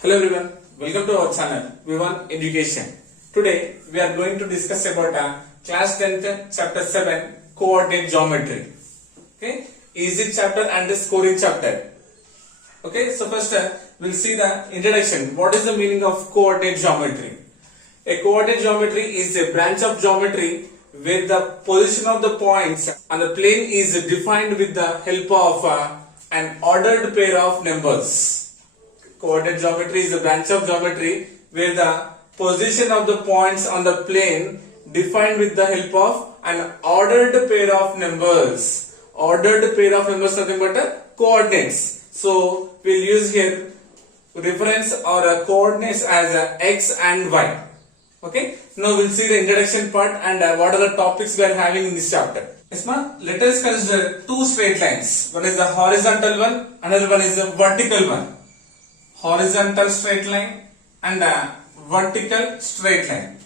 Hello everyone, welcome to our channel V1 Education. Today we are going to discuss about class 10th chapter 7 coordinate geometry. Okay, easy chapter and the scoring chapter. Okay, so first we'll see the introduction. What is the meaning of coordinate geometry? A coordinate geometry is a branch of geometry where the position of the points on the plane is defined with the help of an ordered pair of numbers. Coordinate geometry is a branch of geometry where the position of the points on the plane defined with the help of an ordered pair of numbers. Ordered pair of numbers nothing but coordinates. So we'll use here reference or coordinates as x and y. Okay. Now we'll see the introduction part and what are the topics we are having in this chapter. Yes, ma'am. Let us consider two straight lines. One is the horizontal one, another one is the vertical one. Horizontal straight line and a vertical straight line.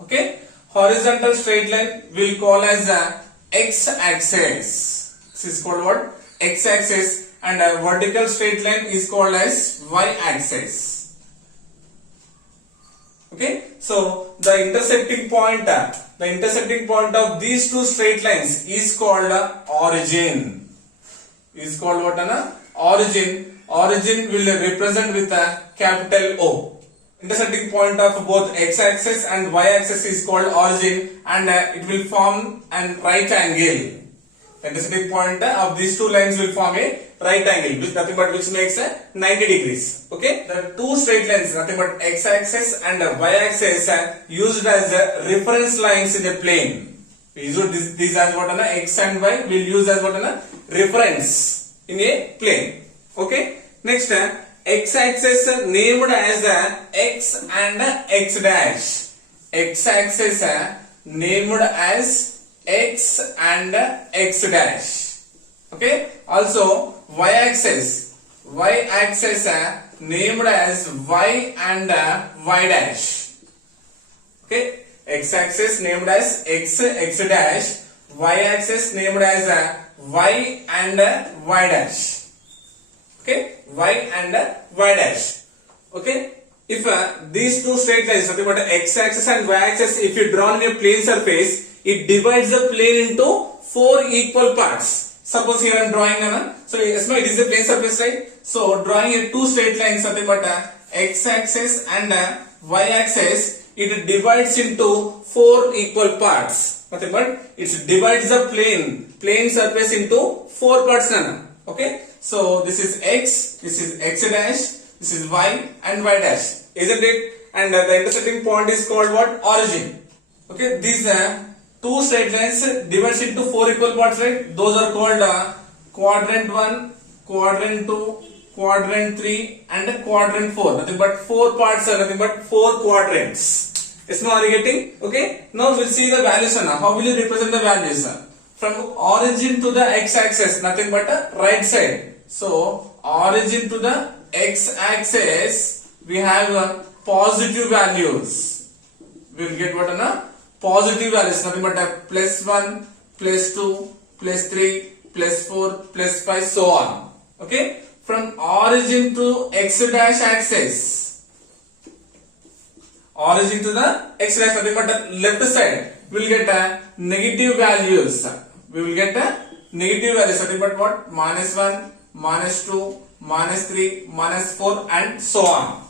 Okay, horizontal straight line we'll call as a x-axis. This is called what? X-axis, and a vertical straight line is called as y-axis. Okay, so the intersecting point of these two straight lines is called origin. Is called what? Origin. Origin will represent with a capital O. Intersecting point of both x-axis and y-axis is called origin, and it will form a right angle. Intersecting point of these two lines will form a right angle, which nothing but which makes a 90 degrees. Okay, the two straight lines, nothing but x-axis and y-axis, used as reference lines in a plane. We use these as what? X and y will use as what? Reference in a plane. Okay. Next, x-axis named as x and x dash. X-axis named as x and x dash. Okay. Also, y-axis named as y and y dash. Okay. X-axis named as x dash. Y-axis named as y and y dash. Okay, y and y dash. Okay, if these two straight lines, nothing but x-axis and y-axis, if you draw on a plane surface, it divides the plane into four equal parts. Suppose here I am drawing so yes, it is a plane surface, right? So drawing a two straight lines, nothing but x-axis and y-axis, it divides into four equal parts. Nothing but it divides the plane surface into four parts. Okay. So this is x, this is x dash, this is y and y dash, isn't it? And the intersecting point is called what? Origin. Okay, these two straight lines divides into four equal parts, right? Those are called quadrant 1, quadrant 2, quadrant 3 and quadrant 4. Nothing but four parts are nothing but four quadrants. Yes, now are you getting? Okay, now we'll see the values. How will you represent the values? From origin to the x-axis, nothing but a right side. So, origin to the x-axis, we have positive values. We will get what? Positive values, nothing but a plus 1, plus 2, plus 3, plus 4, plus 5, so on. Okay? From origin to x dash axis, origin to the x dash, nothing but the left side, we will get negative values. We will get negative values, nothing but what? Minus 1, minus 2, minus 3, minus 4 and so on.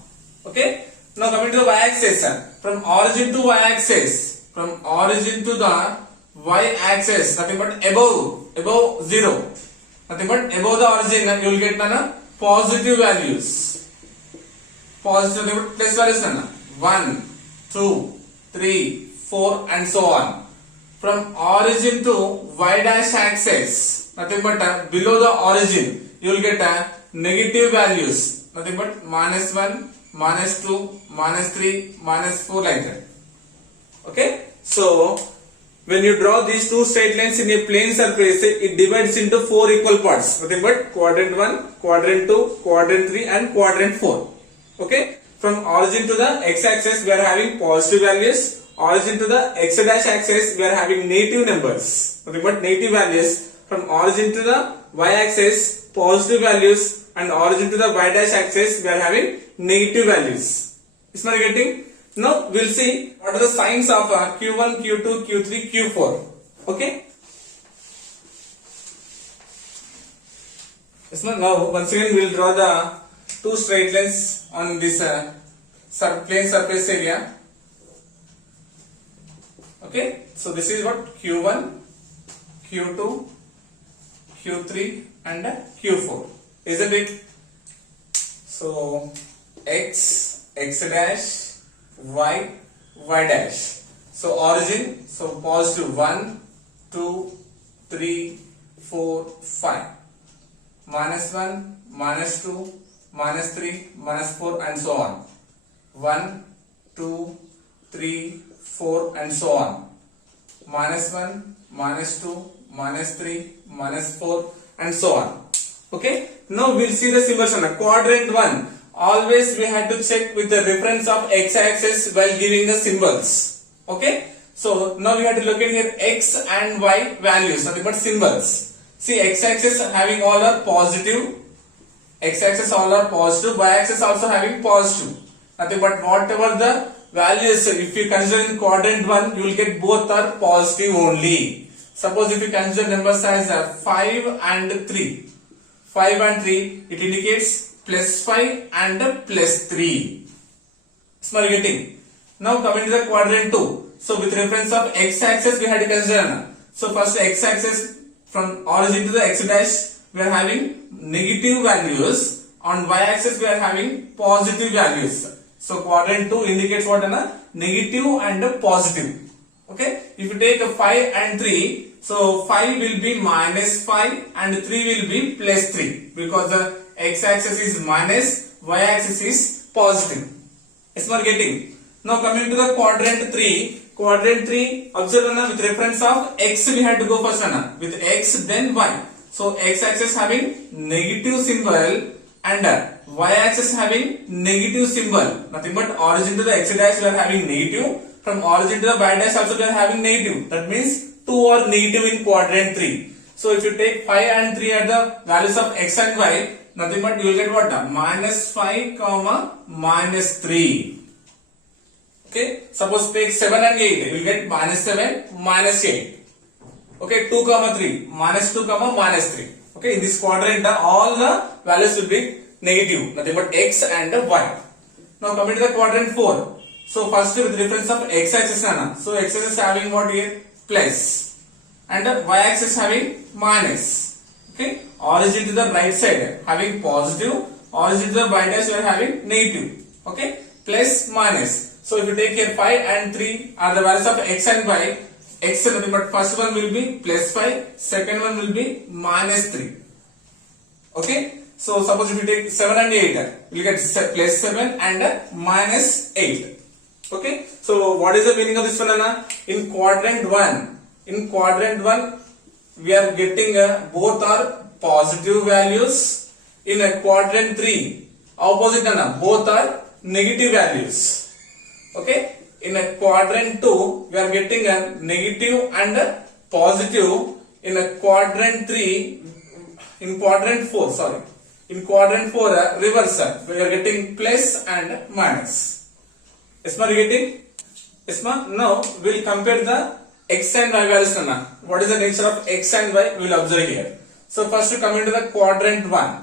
Okay. Now coming to the y-axis. From origin to y-axis. From origin to the y-axis. Nothing but above 0. Nothing but above the origin you will get positive values. Positive plus values. 1, 2, 3, 4 and so on. From origin to y dash axis, nothing but below the origin, you will get negative values. Nothing but minus 1, minus 2, minus 3, minus 4 like that. Okay. So, when you draw these two straight lines in a plane surface, it divides into four equal parts. Nothing but quadrant 1, quadrant 2, quadrant 3 and quadrant 4. Okay. From origin to the x-axis, we are having positive values. Origin to the x dash axis, we are having negative numbers. Nothing but negative values. From origin to the y axis, positive values. and origin to the y dash axis we are having negative values. Is my getting? Now we'll see what are the signs of q1, q2, q3, q4. Okay. Now once again we will draw the two straight lines on this plane surface area. Okay, so this is what q1, q2, q3 and q4, isn't it? So x dash, y dash. So origin, so positive 1, 2, 3, 4, 5. Minus 1, minus 2, minus 3, minus 4 and so on. 1, 2, 3, 4 and so on. Minus 1, minus 2, minus 3, minus 4 and so on. Okay. Now we'll see the symbols on a quadrant 1. Always we had to check with the reference of x-axis while giving the symbols. Okay. So now we have to look at here x and y values, nothing but symbols. See, x-axis having all are positive, x-axis all are positive, y-axis also having positive. Nothing but whatever the values, if you consider in quadrant 1, you will get both are positive only. Suppose if you consider numbers as 5 and 3. 5 and 3, it indicates plus 5 and plus 3. Small getting. Now coming to the quadrant 2. So with reference of x-axis we had to consider. So first x-axis, from origin to the x dash we are having negative values, on y-axis we are having positive values. So quadrant 2 indicates what? Negative and positive. Okay. If you take a 5 and 3, so 5 will be minus 5 and 3 will be plus 3, because the x-axis is minus, y-axis is positive. It's not getting. Now coming to the quadrant 3. Quadrant 3, observe with reference of x we had to go first with x then y. So x-axis having negative symbol and y-axis having negative symbol. Nothing but origin to the x dash we are having negative. From origin to the y dash also we are having negative. That means 2 are negative in quadrant 3. So if you take 5 and 3 are the values of x and y, nothing but you will get what? Minus 5 comma minus 3. Okay, suppose take 7 and 8, you will get minus 7, minus 8. Okay, 2 comma 3, minus 2 comma minus 3. Okay, in this quadrant all the values will be negative, nothing but x and y. Now coming to the quadrant 4. So first with reference of x-axis, so x-axis having what here? Plus. And y-axis having minus. Okay, origin to the right side having positive, origin to the y dash we are having negative. Okay, plus minus. So if you take here 5 and 3 are the values of x and y. X nothing but first one will be plus 5, second one will be minus 3. Okay. So suppose if you take 7 and 8, you will get plus 7 and minus 8. Okay. So what is the meaning of this one? In quadrant 1, we are getting both are positive values. In a quadrant 3, opposite both are negative values. Okay, in a quadrant 2 we are getting a negative and positive. In a quadrant 3, in quadrant 4, sorry, in quadrant 4 reverse, we are getting plus and minus. Is my getting? Is my? Now we will compare the x and y values. What is the nature of x and y? We will observe here. So first we come into the quadrant 1.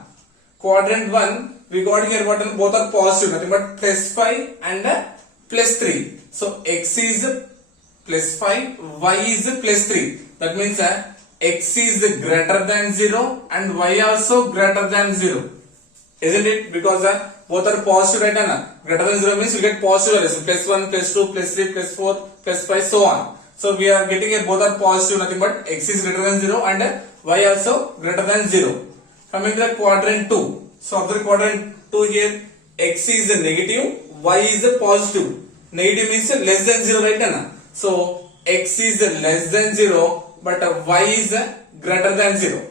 Quadrant 1 we got here what? Both are positive, nothing but plus 5 and plus 3. So x is plus 5, y is plus 3. That means x is greater than 0 and y also greater than 0. Isn't it? Because both are positive, right? Greater than 0 means you get positive values. Plus 1, plus 2, plus 3, plus 4, plus 5, so on. So we are getting here both are positive, nothing but x is greater than 0 and y also greater than 0. Coming to the quadrant 2. So after quadrant 2 here, x is negative, y is positive. Negative means less than 0, right? So x is less than 0 but y is greater than 0.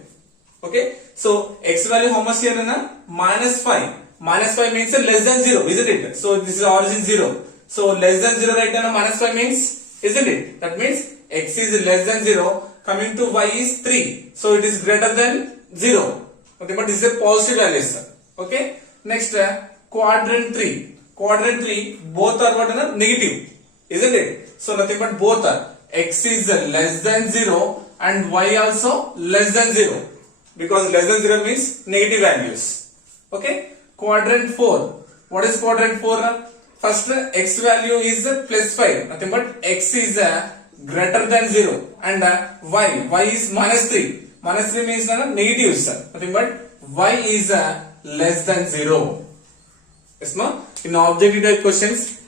Okay. So x value how much here? Minus 5. Minus 5 means less than 0, isn't it? So this is origin 0. So less than 0, right? Minus 5 means, isn't it? That means x is less than 0. Coming to y is 3. So it is greater than 0. nothing but this is a positive values. Okay, next quadrant 3. Quadrant 3 both are what? Negative, isn't it? So nothing but both are x is less than 0 and y also less than 0, because less than 0 means negative values. Okay, quadrant 4. What is quadrant 4? First x value is plus 5, nothing but x is greater than 0 and y is minus 3. Minus 3 means negatives, nothing but y is less than 0. Yes, no? In objective type questions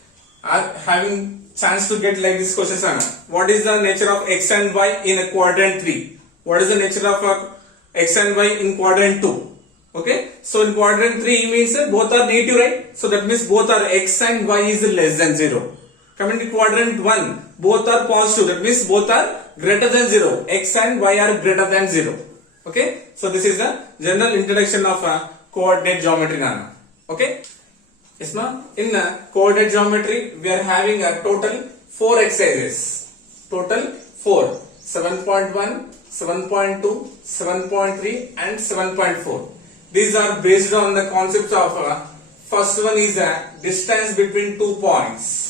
are having chance to get like this questions. What is the nature of x and y in a quadrant 3? What is the nature of x and y in quadrant 2? Okay, so in quadrant 3 means both are negative, right? So that means both are x and y is less than 0. Coming to quadrant 1, both are positive, that means both are greater than 0. X and y are greater than 0. Okay, so this is the general introduction of coordinate geometry. Okay, yes, ma'am. In coordinate geometry, we are having a total 4 exercises. Total 4. 7.1, 7.2, 7.3 and 7.4. These are based on the concept of first one is a distance between 2 points.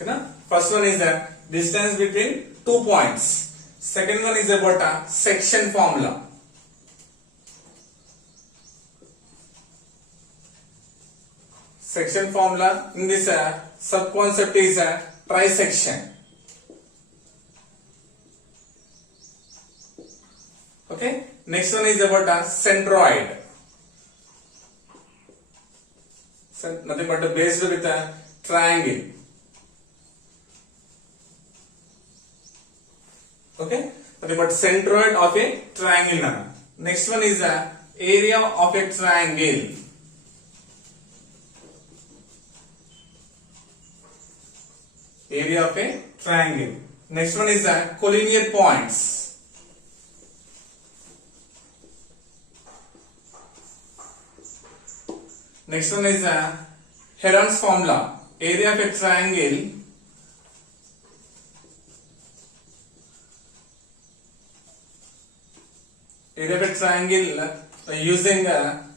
Okay, first one is the distance between 2 points. Second one is about a section formula. Section formula in this sub concept is a trisection. Okay, next one is about a centroid. Nothing but based with a triangle. Okay, nothing but centroid of a triangle. Next one is the area of a triangle. Area of a triangle. Next one is the collinear points. Next one is Heron's formula. Area of a triangle using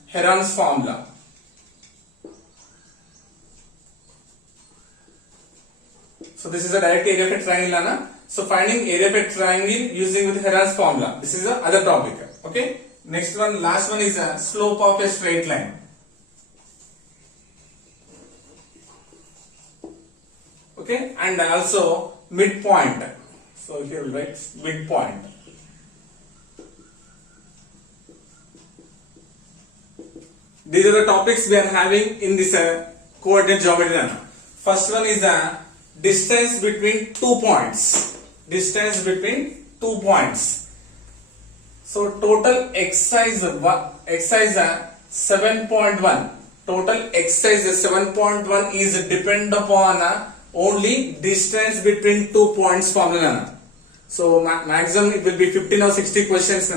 Heron's formula. So this is a direct area of a triangle. So finding area of a triangle using with Heron's formula. This is the other topic. Okay. Next one, last one is a slope of a straight line. Okay, and also midpoint. So here we'll write midpoint. These are the topics we are having in this coordinate geometry. First one is distance between 2 points. Distance between 2 points. So total exercise 7.1. Total exercise 7.1 is depend upon only distance between 2 points formula. So maximum it will be 15 or 60 questions.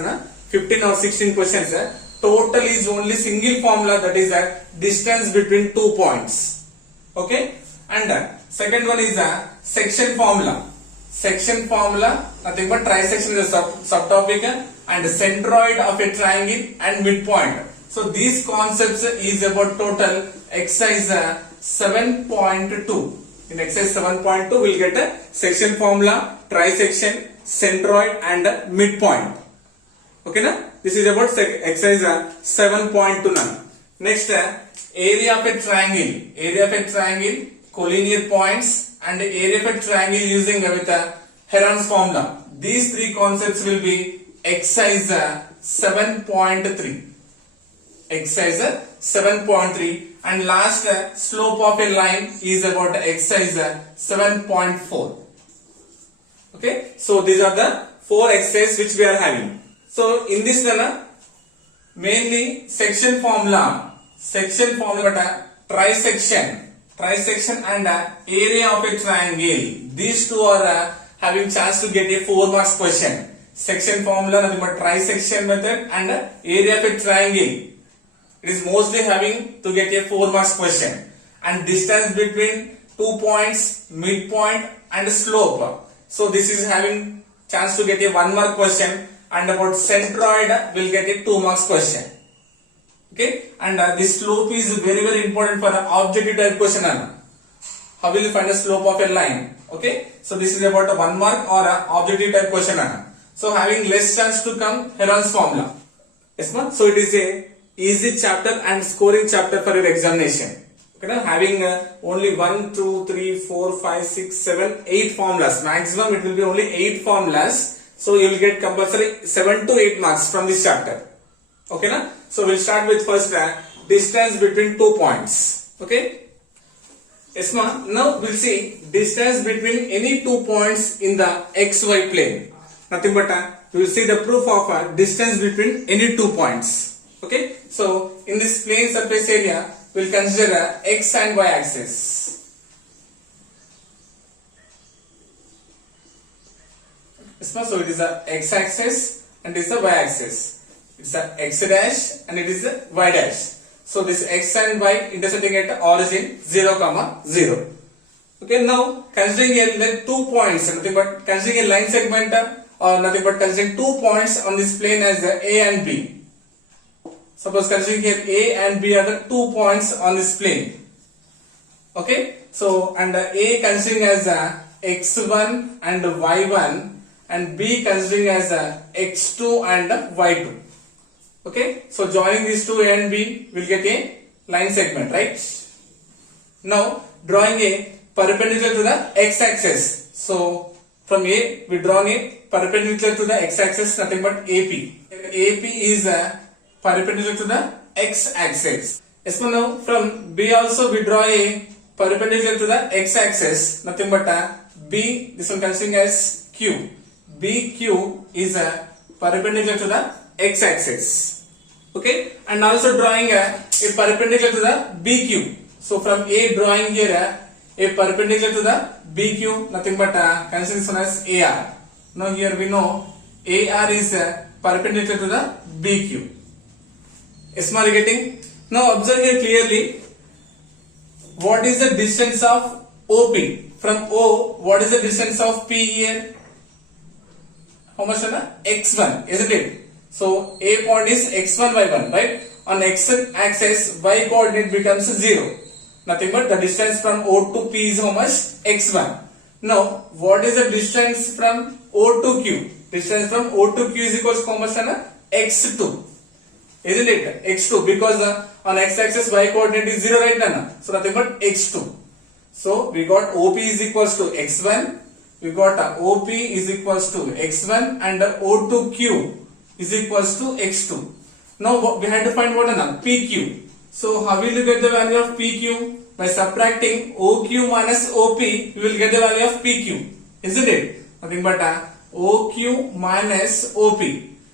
15 or 16 questions. Total is only single formula, that is distance between 2 points. Okay, and second one is section formula. Section formula, nothing but trisection is a subtopic, and centroid of a triangle and midpoint. So these concepts is about total exercise 7.2. In exercise 7.2 we'll get a section formula, trisection, centroid and midpoint. Okay, na? This is about exercise 7.2 now. Next, area of a triangle. Area of a triangle, collinear points and area of a triangle using with Heron's formula. These three concepts will be exercise 7.3. Exercise 7.3, and last slope of a line is about exercise 7.4. Okay, so these are the 4 exercises which we are having. So in this mainly section formula trisection and area of a triangle. These two are having chance to get a 4 marks question. Section formula, nothing but trisection method, and area of a triangle. It is mostly having to get a 4 marks question. And distance between 2 points, midpoint and slope. So this is having chance to get a 1 mark question, and about centroid will get a 2 marks question. Okay, and this slope is very important for an objective type question. How will you find the slope of a line? Okay, so this is about a 1 mark or an objective type question. So having less chance to come Heron's formula. Yes, ma'am. So it is a easy chapter and scoring chapter for your examination. Okay, now having only 1, 2, 3, 4, 5, 6, 7, 8 formulas. Maximum it will be only 8 formulas. So you will get compulsory 7 to 8 marks from this chapter. Okay, na? So we'll start with first distance between 2 points. Okay. Yes, ma'am. Now we'll see distance between any 2 points in the XY plane. Nothing but we will see the proof of distance between any 2 points. Okay. So in this plane surface area, we'll consider X and Y axis. Yes, ma'am. So it is the X axis and it is the Y axis. It's a X dash and it is a Y dash. So this X and Y intersecting at origin 0, 0. Okay, now considering a 2 points, nothing but considering a line segment or nothing but considering 2 points on this plane as A and B. Suppose considering here A and B are the 2 points on this plane. Okay, so and A considering as X1 and Y1 and B considering as X2 and Y2. Okay, so joining these two A and B will get a line segment, right? Now drawing a perpendicular to the x-axis. So from A we draw a perpendicular to the x-axis, nothing but AP. AP is perpendicular to the x-axis. Yes, now from B also we draw a perpendicular to the x-axis, nothing but B. This one considering as Q. BQ is perpendicular to the x-axis. Okay, and also drawing a perpendicular to the BQ. So from A drawing here a perpendicular to the BQ, nothing but consider this one as AR. Now here we know AR is perpendicular to the BQ. Is my getting? Now observe here clearly. What is the distance of OP from O? What is the distance of P here? How much? X1, isn't it? So A point is X1, Y1, right? On X axis, Y coordinate becomes 0. Nothing but the distance from O to P is how much? X1. Now, what is the distance from O to Q? Distance from O to Q is equals to how much? X2. Isn't it? X2, because on X axis, Y coordinate is 0, right? So nothing but X2. So we got OP is equals to X1. We got OP is equals to X1 and O to Q is equals to X2. Now we had to find what? PQ. So how will you get the value of PQ? By subtracting OQ minus OP, we will get the value of PQ. Isn't it? Nothing but OQ minus OP.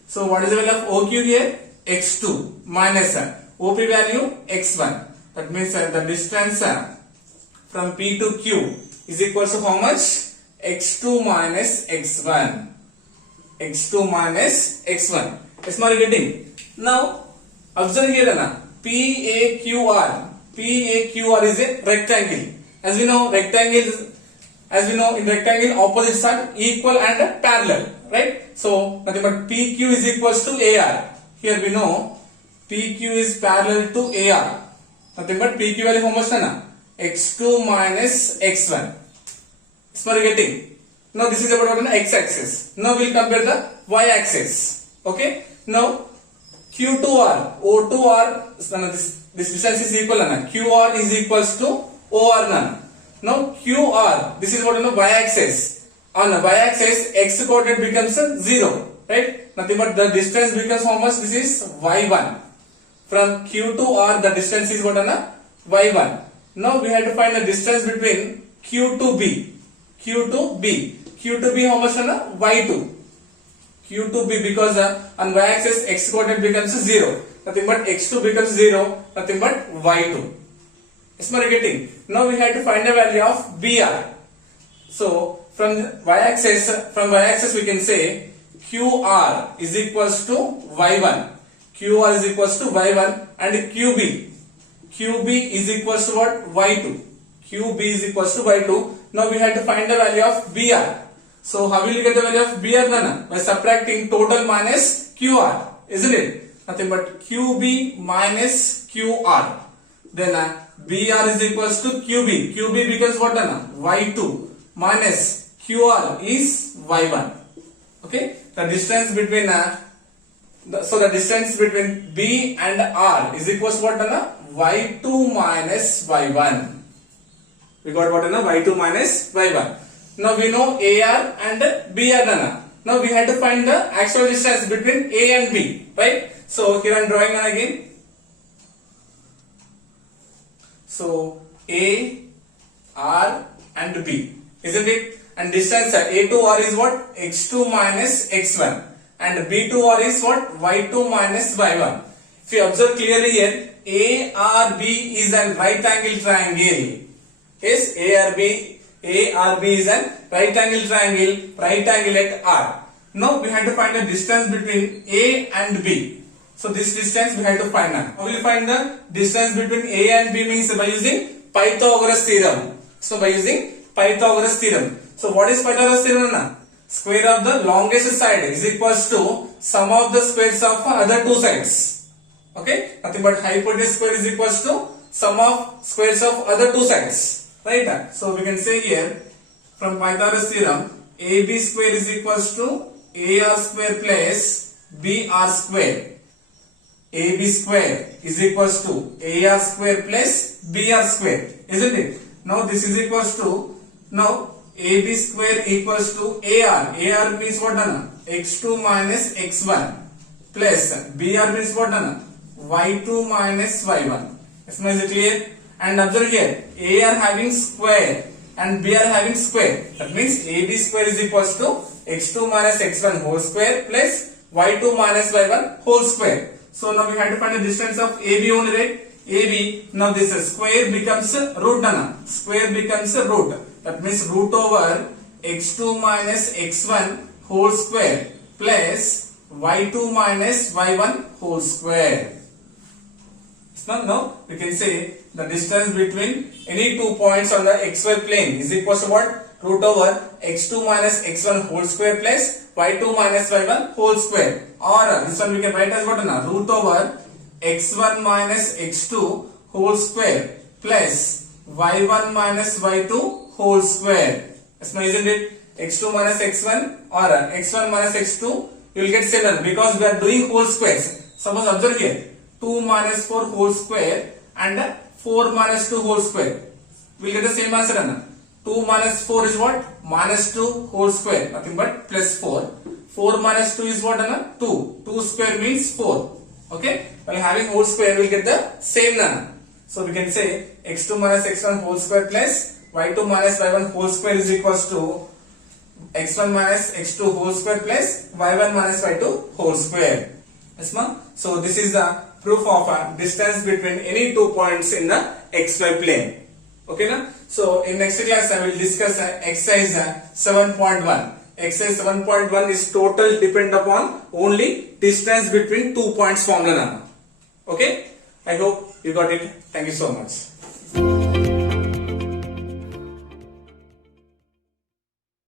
So what is the value of OQ here? X2 minus OP value X1. That means the distance from P to Q is equals to how much? X2 minus X1. X2 minus X1. Is my getting? Now observe here PAQR. PAQR is a rectangle. As we know, in rectangle opposites are equal and parallel, right? So nothing but PQ is equals to AR. Here we know PQ is parallel to AR. Nothing but PQ value how much? X2 minus X1. Is my getting? Now this is about an x-axis. Now we'll compare the y-axis. Okay. Now Q2R, O2R, this distance is equal. QR is equals to OR. Now QR, this is what on the y-axis. On the y-axis, x coordinate becomes 0, right? Nothing but the distance becomes how much? This is y1. From Q to R, the distance is what on y1. Now we have to find the distance between Q to B. Q to B. Q to B how much? Y2. Q to B, because on y-axis x coordinate becomes 0. Nothing but x2 becomes 0. Nothing but y2. Is my getting? Now we have to find the value of BR. So from y-axis we can say QR is equals to y1. QR is equals to y1 and QB is equals to what? Y2. QB is equals to by 2. Now we have to find the value of BR. So how will you get the value of BR then? By subtracting total minus QR, isn't it? Nothing but QB minus QR. Then BR is equals to QB. QB becomes what then? Y2 minus QR is Y1. Okay, the distance between the distance between B and R is equals to what then? Y2 minus Y1. We got what then? Y2 minus Y1. Now we know AR and BR then. Now we had to find the actual distance between A and B, right? So here I am drawing again. So A, R and B, isn't it? And distance A to R is what? X2 minus X1. And B to R is what? Y2 minus Y1. If you observe clearly here, ARB is a right angle triangle. Yes, ARB is a right angle triangle, right angle at R. Now we have to find the distance between A and B. So this distance we have to find now. How will you find the distance between A and B? Means by using Pythagoras theorem. So by using Pythagoras theorem. So what is Pythagoras theorem now? Square of the longest side is equals to sum of the squares of other two sides. Okay, nothing but hypotenuse square is equals to sum of squares of other two sides. Right? So we can say here from Pythagoras theorem, AB square is equals to AR square plus BR square. AB square is equals to AR square plus BR square, isn't it? Now this is equals to, now AB square equals to AR. AR means what? X2 minus X1 plus BR means what? Y2 minus Y1. Is it clear? And observe here, AR having square and BR having square. That means AB square is equals to X2 minus X1 whole square plus Y2 minus Y1 whole square. So now we have to find the distance of AB only, right? AB, now this square becomes root. Square becomes root. That means root over X2 minus X1 whole square plus Y2 minus Y1 whole square. Now we can say the distance between any 2 points on the xy plane is equal to what? Root over x2 minus x1 whole square plus y2 minus y1 whole square. Or this one we can write as what? Root over x1 minus x2 whole square plus y1 minus y2 whole square. Isn't it? x2 minus x1 or x1 minus x2, you will get similar because we are doing whole squares. Suppose observe here, 2 minus 4 whole square and 4 minus 2 whole square. We will get the same answer. 2 minus 4 is what? Minus 2 whole square. Nothing but plus 4. 4 minus 2 is what? 2. 2 square means 4. Okay? While having whole square, we will get the same. So we can say x2 minus x1 whole square plus y2 minus y1 whole square is equals to x1 minus x2 whole square plus y1 minus y2 whole square. Yes, ma'am? So this is the proof of a distance between any 2 points in the xy plane. Okay, na? So in next class I will discuss exercise 7.1. Exercise 7.1 is total depend upon only distance between 2 points formula. Okay, I hope you got it. Thank you so much.